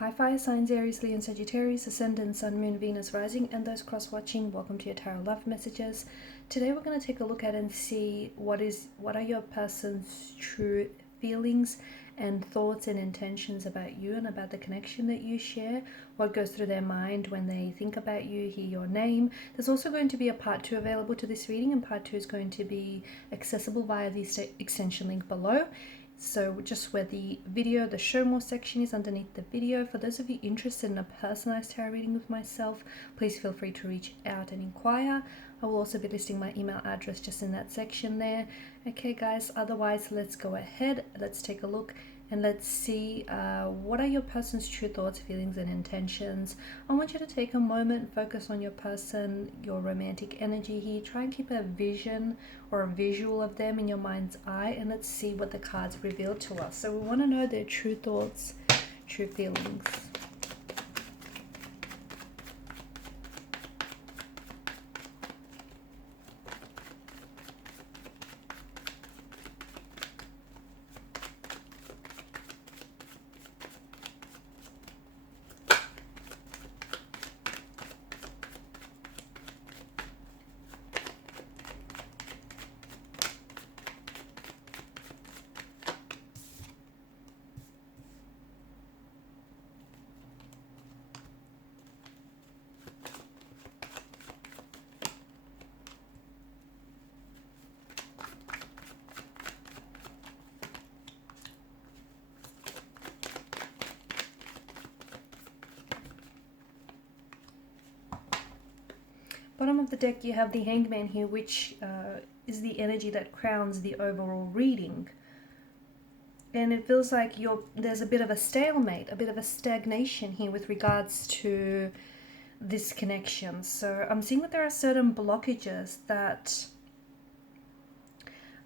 Hi fire signs, Aries, Leo and Sagittarius, Ascendant, Sun, Moon, Venus, Rising, and those cross-watching, welcome to your Tarot Love Messages. Today we're going to take a look at and see what are your person's true feelings and thoughts and intentions about you and about the connection that you share, what goes through their mind when they think about you, hear your name. There's also going to be a part 2 available to this reading, and part 2 is going to be accessible via the extension link below. So just where the video, the show more section is underneath the video. For those of you interested in a personalized tarot reading with myself, please feel free to reach out and inquire. I will also be listing my email address just in that section there. Okay guys, otherwise let's go ahead, let's take a look and let's see what are your person's true thoughts, feelings and intentions. I want you to take a moment, focus on your person, your romantic energy here. Try and keep a vision or a visual of them in your mind's eye, and let's see what the cards reveal to us. So we want to know their true thoughts, true feelings. Bottom of the deck you have the Hangman here, which is the energy that crowns the overall reading. And it feels like there's a bit of a stalemate, a bit of a stagnation here with regards to this connection. So I'm seeing that there are certain blockages that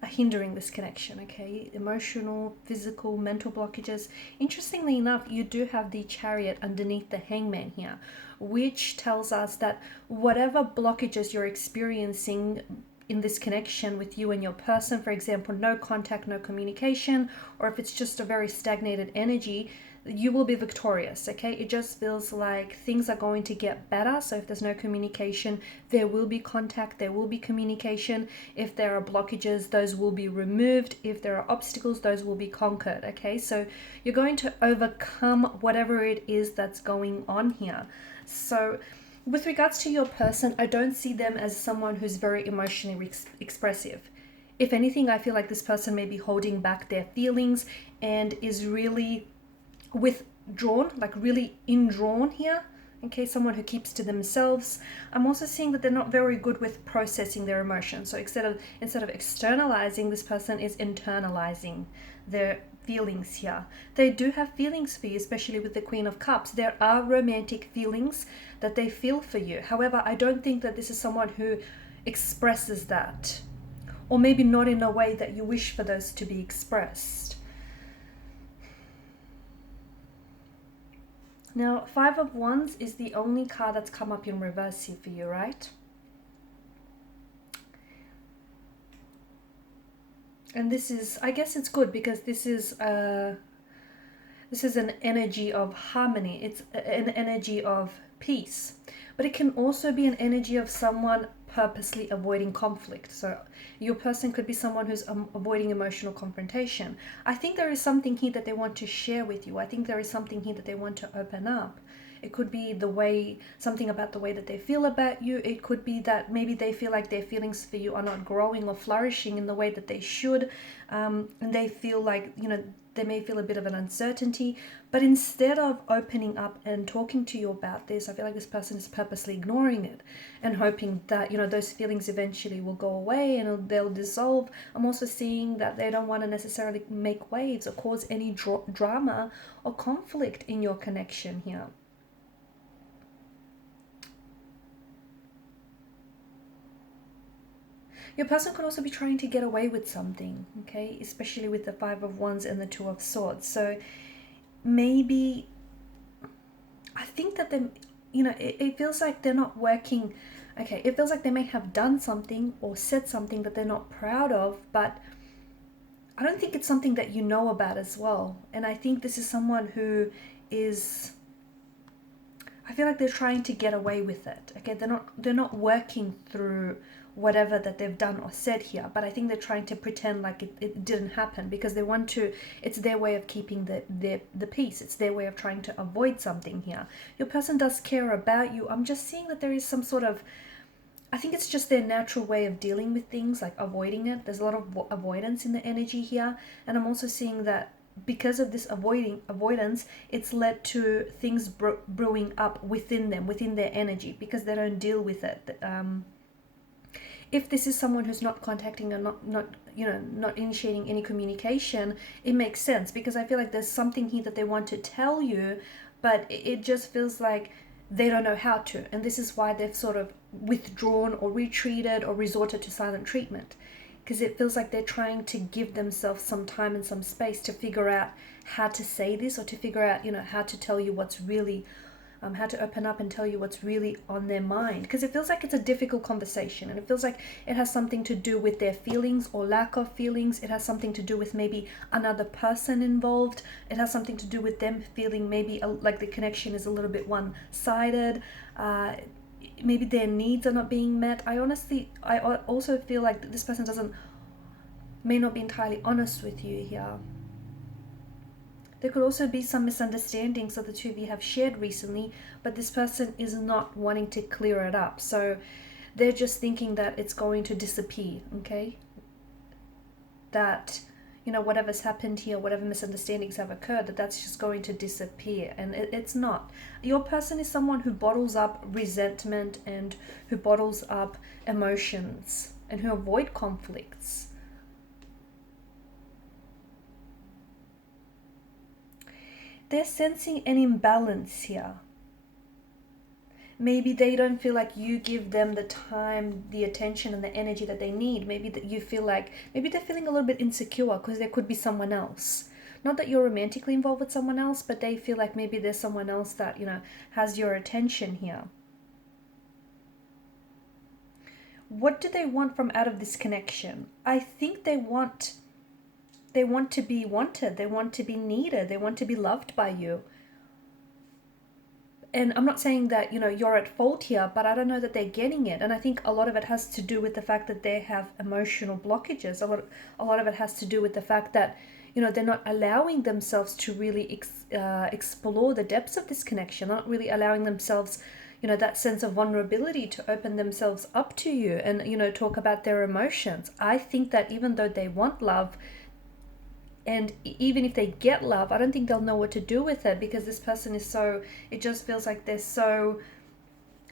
are hindering this connection, okay? Emotional, physical, mental blockages. Interestingly enough, you do have the Chariot underneath the Hangman here, which tells us that whatever blockages you're experiencing in this connection with you and your person, for example, no contact, no communication, or if it's just a very stagnated energy, you will be victorious, okay? It just feels like things are going to get better. So if there's no communication, there will be contact, there will be communication. If there are blockages, those will be removed. If there are obstacles, those will be conquered, okay? So you're going to overcome whatever it is that's going on here. So with regards to your person, I don't see them as someone who's very emotionally expressive. If anything, I feel like this person may be holding back their feelings and is really withdrawn, like really indrawn here. Okay, someone who keeps to themselves. I'm also seeing that they're not very good with processing their emotions. So instead of externalizing, this person is internalizing their feelings here. They do have feelings for you, especially with the Queen of Cups. There are romantic feelings that they feel for you. However, I don't think that this is someone who expresses that, or maybe not in a way that you wish for those to be expressed. Now, Five of Wands is the only card that's come up in reverse here for you, right? And this is, I guess it's good because this is an energy of harmony. It's an energy of peace. But it can also be an energy of someone purposely avoiding conflict. So your person could be someone who's avoiding emotional confrontation. I think there is something here that they want to share with you. I think there is something here that they want to open up. It could be something about the way that they feel about you. It could be that maybe they feel like their feelings for you are not growing or flourishing in the way that they should. And they feel like, they may feel a bit of an uncertainty, but instead of opening up and talking to you about this, I feel like this person is purposely ignoring it and hoping that, those feelings eventually will go away and they'll dissolve. I'm also seeing that they don't want to necessarily make waves or cause any drama or conflict in your connection here. Your person could also be trying to get away with something, okay? Especially with the Five of Wands and the Two of Swords. So maybe, I think that it feels like they're not working. Okay, it feels like they may have done something or said something that they're not proud of, but I don't think it's something that you know about as well. And I think this is someone who is I feel like they're trying to get away with it. Okay, they're not working through whatever that they've done or said here, but I think they're trying to pretend like it didn't happen because they want to. It's their way of keeping the peace. It's their way of trying to avoid something here. Your person does care about you. I'm just seeing that there is some sort of, I think it's just their natural way of dealing with things, like avoiding it. There's a lot of avoidance in the energy here, and I'm also seeing that because of this avoidance, it's led to things brewing up within them, within their energy, because they don't deal with it. If this is someone who's not contacting or not initiating any communication, it makes sense, because I feel like there's something here that they want to tell you, but it just feels like they don't know how to, and this is why they've sort of withdrawn or retreated or resorted to silent treatment, because it feels like they're trying to give themselves some time and some space to figure out how to say this, or to figure out, how to tell you what's really, how to open up and tell you what's really on their mind, because it feels like it's a difficult conversation, and it feels like it has something to do with their feelings or lack of feelings. It has something to do with maybe another person involved. It has something to do with them feeling maybe like the connection is a little bit one-sided. Maybe their needs are not being met. I also feel like this person may not be entirely honest with you here. There could also be some misunderstandings that the two of you have shared recently, but this person is not wanting to clear it up. So they're just thinking that it's going to disappear, okay? That, whatever's happened here, whatever misunderstandings have occurred, that's just going to disappear. And it's not. Your person is someone who bottles up resentment and who bottles up emotions and who avoid conflicts. They're sensing an imbalance here. Maybe they don't feel like you give them the time, the attention, and the energy that they need. Maybe that you feel like, maybe they're feeling a little bit insecure because there could be someone else. Not that you're romantically involved with someone else, but they feel like maybe there's someone else that, has your attention here. What do they want from out of this connection? I think they want to be wanted. They want to be needed. They want to be loved by you. And I'm not saying that, you're at fault here, but I don't know that they're getting it. And I think a lot of it has to do with the fact that they have emotional blockages. A lot of it has to do with the fact that, they're not allowing themselves to really explore the depths of this connection, not really allowing themselves, that sense of vulnerability to open themselves up to you and, talk about their emotions. I think that even though they want love, and even if they get love, I don't think they'll know what to do with it, because this person is it just feels like they're so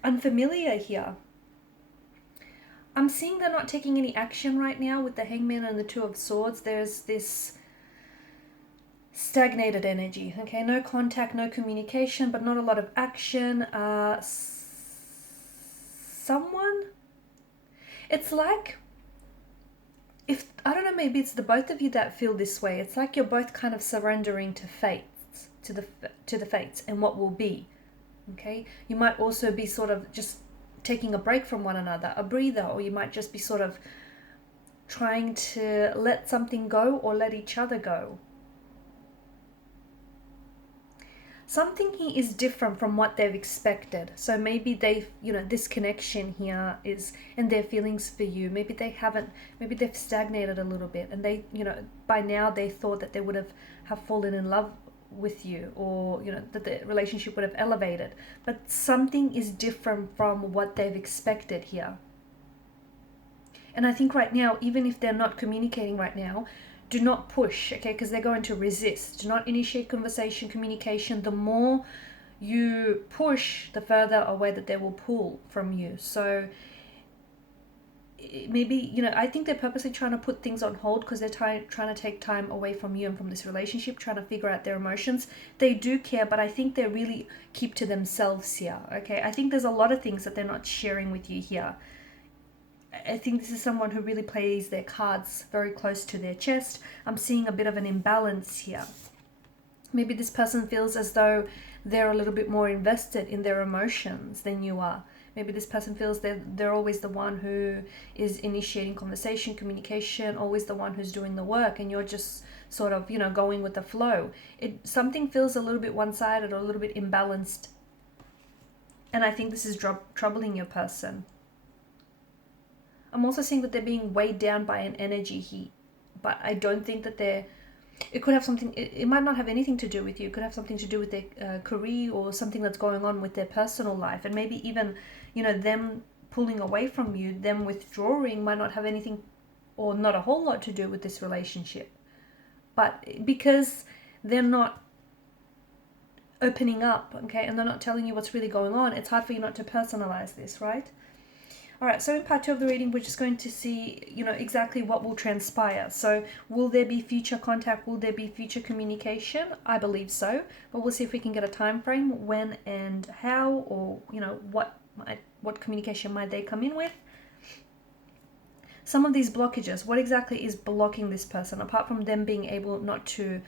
unfamiliar here. I'm seeing they're not taking any action right now with the Hangman and the Two of Swords. There's this stagnated energy, okay? No contact, no communication, but not a lot of action. It's like, I don't know, maybe it's the both of you that feel this way. It's like you're both kind of surrendering to fate, to the fates and what will be. Okay, you might also be sort of just taking a break from one another, a breather, or you might just be sort of trying to let something go or let each other go. Something here is different from what they've expected. So maybe they've, this connection here is, and their feelings for you, maybe they've stagnated a little bit, and they, by now they thought that they would have fallen in love with you, or, that the relationship would have elevated. But something is different from what they've expected here. And I think right now, even if they're not communicating right now, do not push, okay, because they're going to resist. Do not initiate conversation, communication. The more you push, the further away that they will pull from you. So maybe, I think they're purposely trying to put things on hold because they're trying to take time away from you and from this relationship, trying to figure out their emotions. They do care, but I think they really keep to themselves here, okay? I think there's a lot of things that they're not sharing with you here. I think this is someone who really plays their cards very close to their chest. I'm seeing a bit of an imbalance here. Maybe this person feels as though they're a little bit more invested in their emotions than you are. Maybe this person feels that they're always the one who is initiating conversation, communication, always the one who's doing the work, and you're just sort of, going with the flow. Something feels a little bit one-sided or a little bit imbalanced And I think this is troubling your person. I'm also seeing that they're being weighed down by an energy heat, but I don't think that it could have something, it might not have anything to do with you. It could have something to do with their career or something that's going on with their personal life. And maybe even, them pulling away from you, them withdrawing might not have anything or not a whole lot to do with this relationship. But because they're not opening up, okay, and they're not telling you what's really going on, it's hard for you not to personalize this, right? All right, so in part 2 of the reading, we're just going to see, exactly what will transpire. So will there be future contact? Will there be future communication? I believe so, but we'll see if we can get a time frame, when and how, or, what communication might they come in with. Some of these blockages, what exactly is blocking this person, apart from them being able not to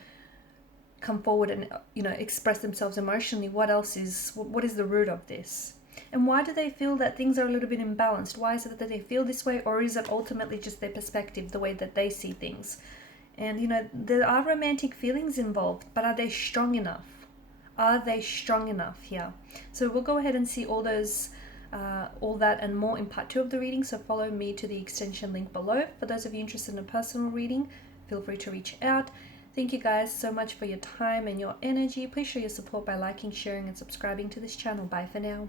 come forward and, express themselves emotionally? What is the root of this? And why do they feel that things are a little bit imbalanced? Why is it that they feel this way, or is it ultimately just their perspective, the way that they see things? And, there are romantic feelings involved, but are they strong enough? Are they strong enough here? So we'll go ahead and see all that and more in part 2 of the reading. So follow me to the extension link below. For those of you interested in a personal reading, feel free to reach out. Thank you guys so much for your time and your energy. Please show your support by liking, sharing, and subscribing to this channel. Bye for now.